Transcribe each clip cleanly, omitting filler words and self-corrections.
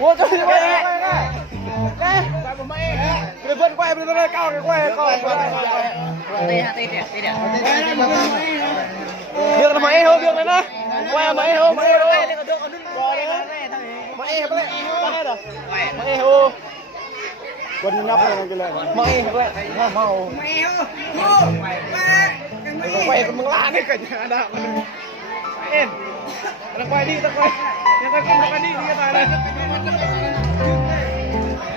Ủa trời ơi, quay cái vươn quay bên đây cao cái quay được là máy không được này nè quay máy không máy không máy hết đấy máy không quân nhấp này cái này máy hết đấy mau quay con măng la đấy cả nhà đạo em ta quay đi ta quay đi cái này này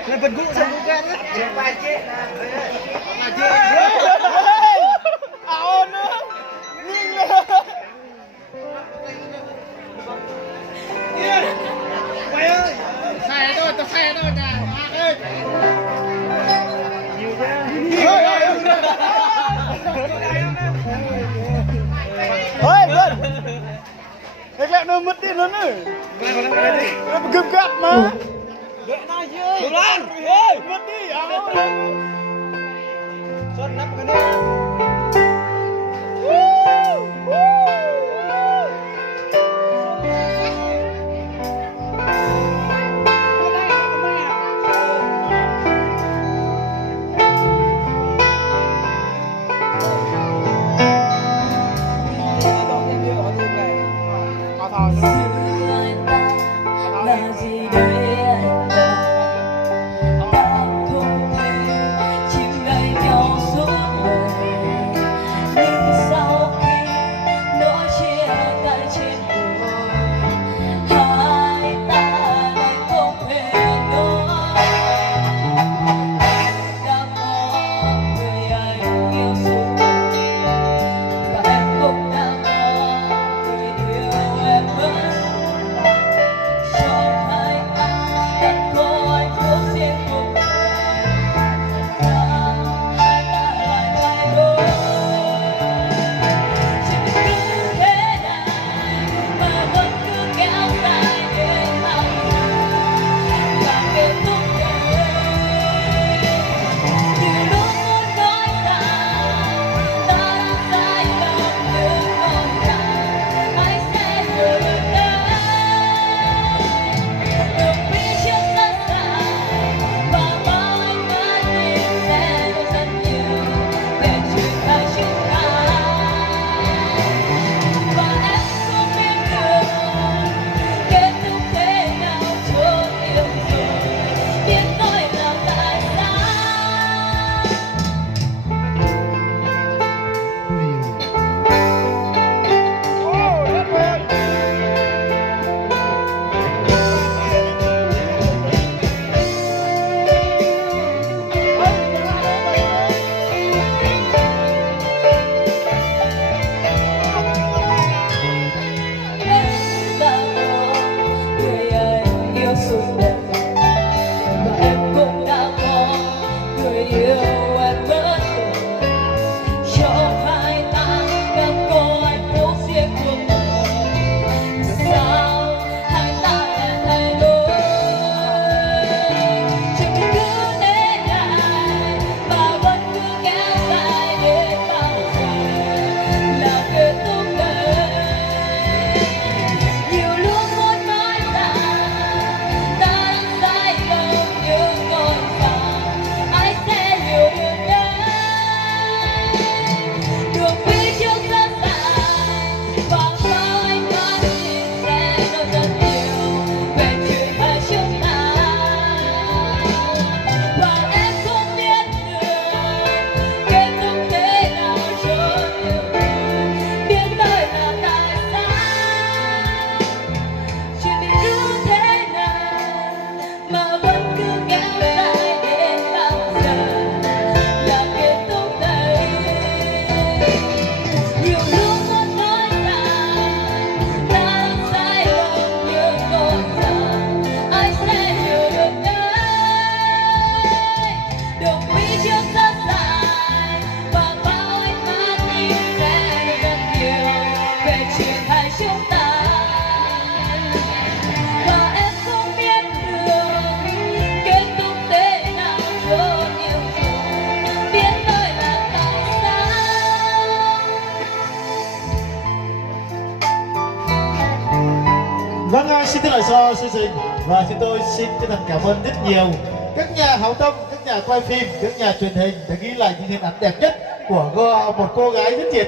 là vật cụ sao cũng quen đấy quay chết là chết ảo nữa nhìn nữa quay ơi sai thôi tao sai thôi nè ơi ơi vân cái lẹ nó mất đi nó nữa nó gấp gáp mà đợi nó chứ đừng lan ơi mất đi áo xuân nắp cái này Và chúng tôi xin chân thành cảm ơn rất nhiều các nhà hảo tâm, các nhà quay phim, các nhà truyền hình đã ghi lại những hình ảnh đẹp nhất của một cô gái rất trẻ